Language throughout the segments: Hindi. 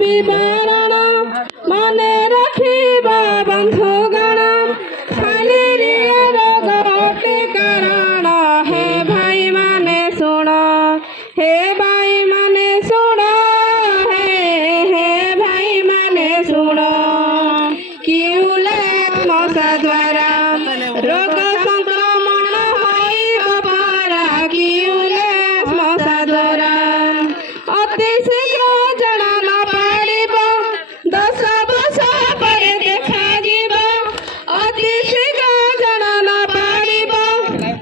विवरण मने रखिबा बंधुगण फालिरिया रोग कारण हे भाई माने सुन हे भाई माने सुन हे भाई माने सुन किउले मशा द्वारा रोग संक्रमण होइब पारा किउले मशा द्वारा अति शीघ्र जड़ा न पाड़िब 10 वर्ष पर देखा जीव अति शीघ्र जड़ा न पाड़िब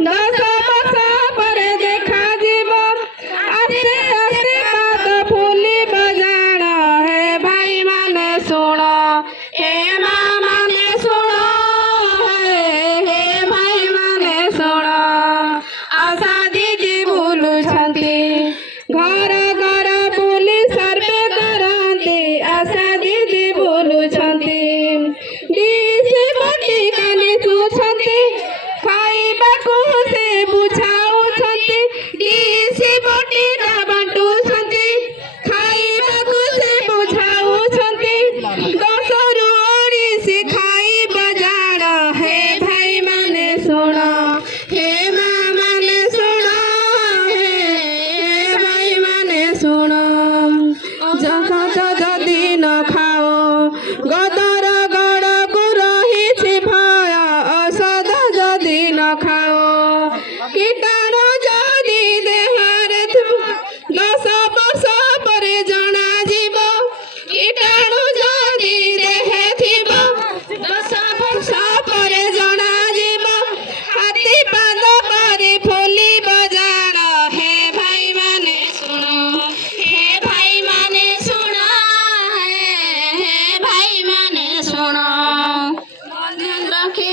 10 वर्ष पर देखा जीव आस्ते आस्ते बात फूलिब जान हे भाई माने सुन हे माँ माने सुन हे भाई माने सुन आशा दीदी बुलुछंती घर घर बुली सर्वे करते आशा दीदी बुलुछंती डीसी बटी कानी सुछंती खाइबाकू से बुझाउछंती डीसी बटी का बांटुछंती खाइबाकू से बुझाउछंती 10 रु 19 खाइब जान हे भाई माने सुन हे माँ माने सुन हे भाई माने सुन जदि न खाओ गदर गड़कू रही भय औषध जदि न खाओ कीटाणु जदि देहरे 10 वर्ष पर जना जीव कीटाणु जदि देहे थिब 10 वर्ष पर जना जीव हाथी पाद पर फूलिब जान हे भाई माने सुन हे भाई माने सुन हे भाई माने सुन रखी